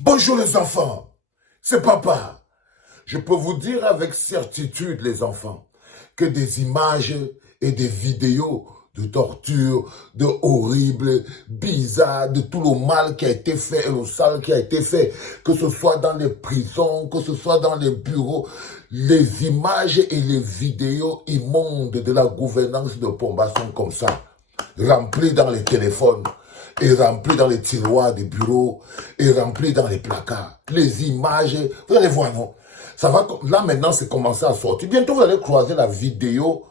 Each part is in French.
Bonjour les enfants, c'est papa. Je peux vous dire avec certitude les enfants que des images et des vidéos de torture, de horribles, bizarres, de tout le mal qui a été fait et le sale qui a été fait, que ce soit dans les prisons, que ce soit dans les bureaux, les images et les vidéos immondes de la gouvernance de Pomba sont comme ça, remplies dans les téléphones, et rempli dans les tiroirs des bureaux, et rempli dans les placards. Les images, vous allez voir, non? Ça va, là maintenant, c'est commencé à sortir. Bientôt, vous allez croiser la vidéo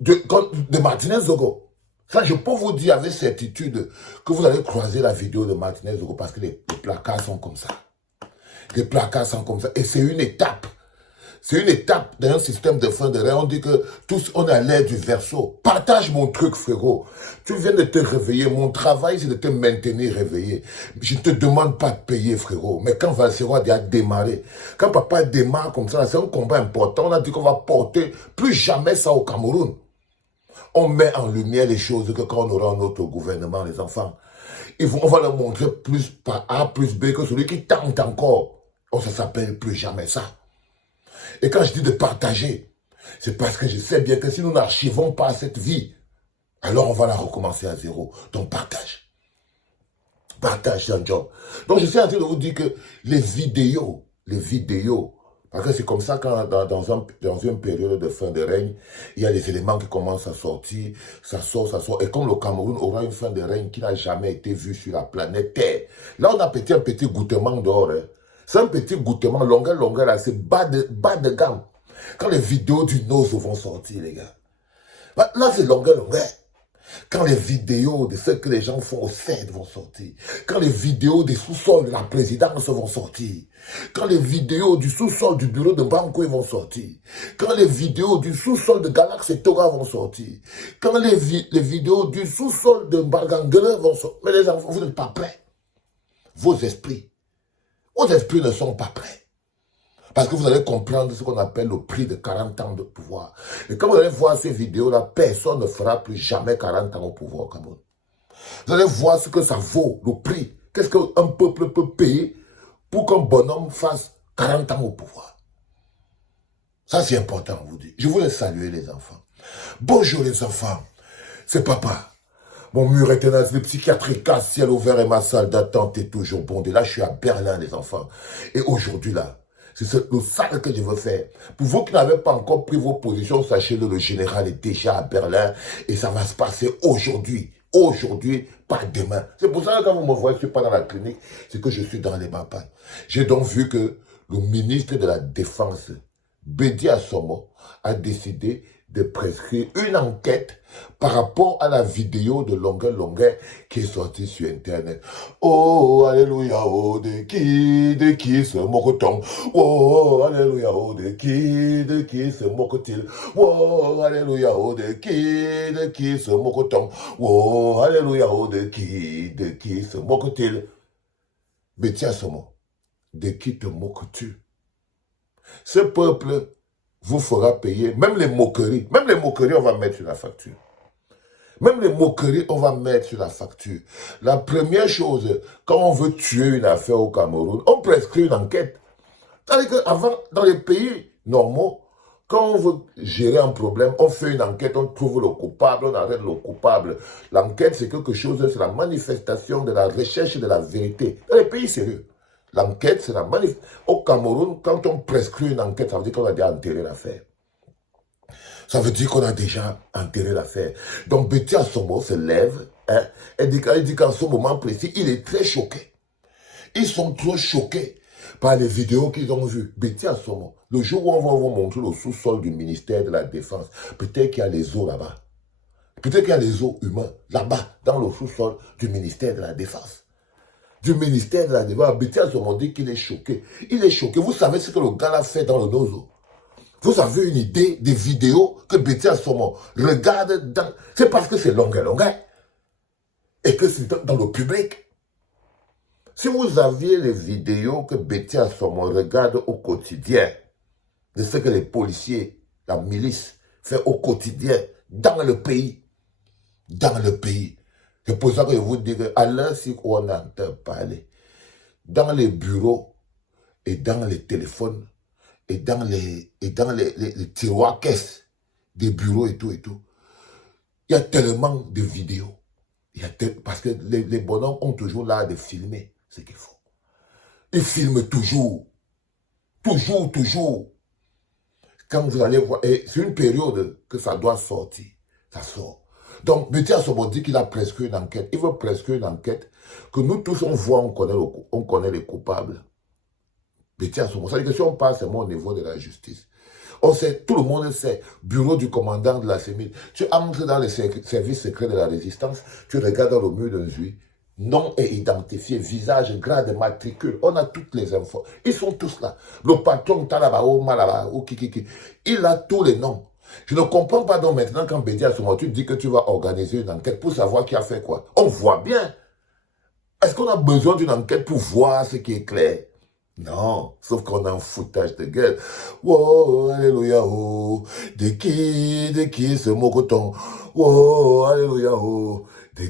de Martinez Zogo. Ça, je peux vous dire avec certitude que vous allez croiser la vidéo de Martinez Zogo parce que les placards sont comme ça. Les placards sont comme ça. Et c'est une étape. C'est une étape d'un système de fin de rêve. On dit que tous, on est à l'aide du verso. Partage mon truc, frérot. Tu viens de te réveiller. Mon travail, c'est de te maintenir réveillé. Je ne te demande pas de payer, frérot. Mais quand Valsero a déjà démarré, quand papa démarre comme ça, c'est un combat important. On a dit qu'on va porter plus jamais ça au Cameroun. On met en lumière les choses que quand on aura notre gouvernement, les enfants, on va leur montrer plus par A plus B que celui qui tente encore. On ne s'appelle plus jamais ça. Et quand je dis de partager, c'est parce que je sais bien que si nous n'archivons pas cette vie, alors on va la recommencer à zéro. Donc partage. Partage, c'est un job. Donc je suis en train de vous dire que les vidéos, parce que c'est comme ça quand dans une période de fin de règne, il y a des éléments qui commencent à sortir, ça sort. Et comme le Cameroun aura une fin de règne qui n'a jamais été vue sur la planète Terre, là on a un petit goûtement d'or. Hein. C'est un petit goûtement, longueur, là, c'est bas de gamme. Quand les vidéos du Nose vont sortir, les gars, là c'est longueur. Quand les vidéos de ce que les gens font au CED vont sortir, quand les vidéos des sous-sols de la présidence vont sortir, quand les vidéos du sous-sol du bureau de Banco vont sortir, quand les vidéos du sous-sol de Galaxy Tora vont sortir, quand les vidéos du sous-sol de Bargangere vont sortir, mais les enfants, vous n'êtes pas prêts. Vos esprits ne sont pas prêts. Parce que vous allez comprendre ce qu'on appelle le prix de 40 ans de pouvoir. Et quand vous allez voir ces vidéos-là, personne ne fera plus jamais 40 ans au pouvoir au Cameroun. Vous allez voir ce que ça vaut, le prix. Qu'est-ce qu'un peuple peut payer pour qu'un bonhomme fasse 40 ans au pouvoir. Ça, c'est important, vous dire. Je voulais saluer les enfants. Bonjour les enfants, c'est papa. Mon mur est un asile psychiatrique à ciel ouvert et ma salle d'attente est toujours bondée. Là, je suis à Berlin, les enfants. Et aujourd'hui, là, c'est le sale que je veux faire. Pour vous qui n'avez pas encore pris vos positions, sachez-le, le général est déjà à Berlin et ça va se passer aujourd'hui. Aujourd'hui, pas demain. C'est pour ça que quand vous me voyez, je ne suis pas dans la clinique, c'est que je suis dans les mapas. J'ai donc vu que le ministre de la Défense, Bédi Assomo, a décidé de prescrire une enquête par rapport à la vidéo de longueur qui est sortie sur Internet. Oh, alléluia, oh, de qui se moque-t-on? Oh, alléluia, oh, de qui se moque-t-il? Oh, alléluia, oh, de qui se moque-t-on? Oh, alléluia, oh, de qui se moque-t-il? Béti Assomo, de qui te moques-tu? Ce peuple vous fera payer, même les moqueries, on va mettre sur la facture. Même les moqueries, on va mettre sur la facture. La première chose, quand on veut tuer une affaire au Cameroun, on prescrit une enquête. C'est-à-dire qu'avant, dans les pays normaux, quand on veut gérer un problème, on fait une enquête, on trouve le coupable, on arrête le coupable. L'enquête, c'est quelque chose, c'est la manifestation de la recherche de la vérité. Dans les pays sérieux. L'enquête, c'est la manifestation. Au Cameroun, quand on prescrit une enquête, ça veut dire qu'on a déjà enterré l'affaire. Ça veut dire qu'on a déjà enterré l'affaire. Donc, Béti Assomo se lève, hein, et dit qu'en ce moment précis, il est très choqué. Ils sont trop choqués par les vidéos qu'ils ont vues. Béti Assomo, le jour où on va vous montrer le sous-sol du ministère de la Défense, peut-être qu'il y a les eaux là-bas. Peut-être qu'il y a les eaux humains là-bas, dans le sous-sol du ministère de la Défense. Du ministère de la Défense, Béti Assomo dit qu'il est choqué. Il est choqué. Vous savez ce que le gars a fait dans le Nozo? Vous avez une idée des vidéos que Béti Assomo regarde dans... C'est parce que c'est longueur. Et que c'est dans le public. Si vous aviez les vidéos que Béti Assomo regarde au quotidien, de ce que les policiers, la milice, fait au quotidien, dans le pays, c'est pour ça que je vous dis que à l'heure si on entend parler, dans les bureaux et dans les téléphones et dans les tiroirs caisses des bureaux et tout et tout. Il y a tellement de vidéos. Parce que les bonhommes ont toujours l'art de filmer ce qu'il faut. Ils filment toujours. Toujours, toujours. Quand vous allez voir, et c'est une période que ça doit sortir. Ça sort. Donc, Betty Assomo dit qu'il a prescrit une enquête. Il veut prescrire une enquête que nous tous, on voit, on connaît les coupables. Betty Assomo, ça veut dire que si on passe seulement au niveau de la justice, on sait, tout le monde sait, bureau du commandant de la CEMIL, tu entres dans les services secrets de la résistance, tu regardes dans le mur d'un juif, nom et identifié, visage, grade, matricule, on a toutes les infos. Ils sont tous là. Le patron, Talabao, Malaba, ou Kikiki, il a tous les noms. Je ne comprends pas donc maintenant quand Betty Assomo, tu dis que tu vas organiser une enquête pour savoir qui a fait quoi. On voit bien. Est-ce qu'on a besoin d'une enquête pour voir ce qui est clair? Non, sauf qu'on a un foutage de gueule. Oh, alléluia, oh, de qui ce mocoton? Oh, alléluia, oh, de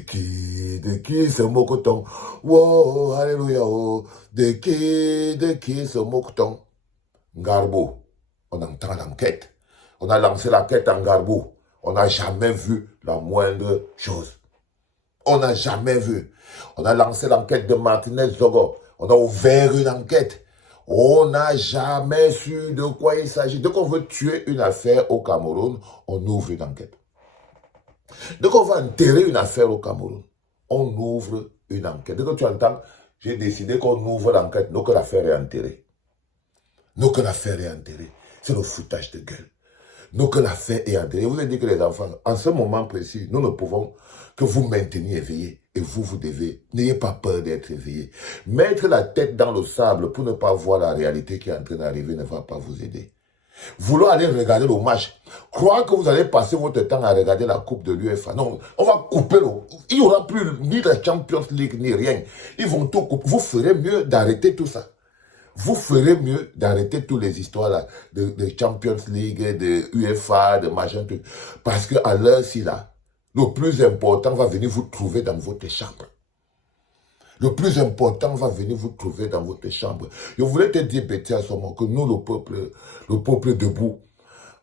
qui ce mocoton? Oh, alléluia, oh, de qui ce mocoton? Garbo, on entend l'enquête. On a lancé l'enquête en Garbo. On n'a jamais vu la moindre chose. On n'a jamais vu. On a lancé l'enquête de Martinez Zogo. On a ouvert une enquête. On n'a jamais su de quoi il s'agit. Dès qu'on veut tuer une affaire au Cameroun, on ouvre une enquête. Dès qu'on veut enterrer une affaire au Cameroun, on ouvre une enquête. Dès que tu entends, j'ai décidé qu'on ouvre l'enquête, non que l'affaire est enterrée. Non que l'affaire est enterrée. C'est le foutage de gueule. Non que l'affaire est enterrée. Je vous ai dit que les enfants, en ce moment précis, nous ne pouvons que vous maintenir éveillés. Et vous devez, n'ayez pas peur d'être éveillé. Mettre la tête dans le sable pour ne pas voir la réalité qui est en train d'arriver ne va pas vous aider. Vouloir aller regarder le match, croire que vous allez passer votre temps à regarder la coupe de l'UEFA. Non, on va couper il n'y aura plus ni la Champions League ni rien. Ils vont tout couper. Vous ferez mieux d'arrêter tout ça. Vous ferez mieux d'arrêter toutes les histoires là, de Champions League, de UEFA, de machin, tout. Parce qu'à l'heure-ci là, le plus important va venir vous trouver dans votre chambre. Le plus important va venir vous trouver dans votre chambre. Je voulais te dire, Betty Assomo, que nous, le peuple debout,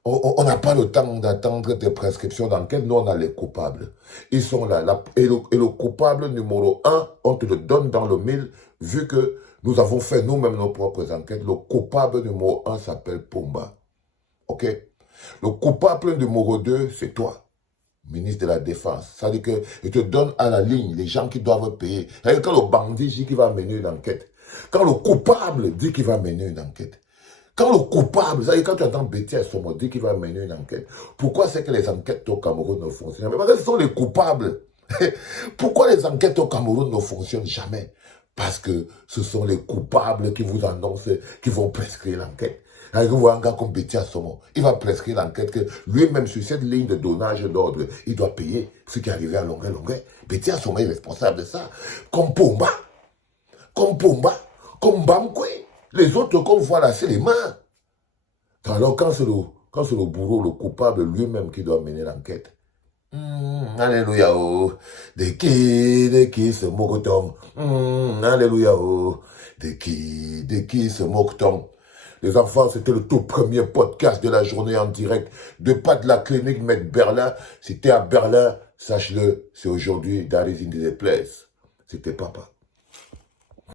on n'a pas le temps d'attendre des prescriptions d'enquête. Nous, on a les coupables. Ils sont là. Et le coupable numéro 1, on te le donne dans le mille, vu que nous avons fait nous-mêmes nos propres enquêtes. Le coupable numéro 1 s'appelle Pumba. OK? Le coupable numéro 2, c'est toi, ministre de la Défense. Ça veut dire que je te donne à la ligne les gens qui doivent payer. Quand le bandit dit qu'il va mener une enquête, quand le coupable dit qu'il va mener une enquête, quand le coupable, ça veut dire quand tu entends Betty Assomo dit qu'il va mener une enquête, pourquoi c'est que les enquêtes au Cameroun ne fonctionnent pas? Parce que ce sont les coupables. Pourquoi les enquêtes au Cameroun ne fonctionnent jamais? Parce que ce sont les coupables qui vous annoncent, qui vont prescrire l'enquête. Vous voyez un gars comme Betty Assomo, il va prescrire l'enquête que lui-même sur cette ligne de donnage d'ordre, il doit payer ce qui est arrivé à longueur. Betty Assomo est responsable de ça. Comme Pumba, comme Bamkwe. Les autres qu'on voit là, c'est les mains. Alors quand c'est le bourreau, le coupable lui-même qui doit mener l'enquête. Alléluia, oh. De qui se moque-t-on? Alléluia, oh. De qui se moque-t-on? Les enfants, c'était le tout premier podcast de la journée en direct de pas de la clinique Maître Berlin. C'était à Berlin, sache-le, c'est aujourd'hui, that is in the place. C'était papa.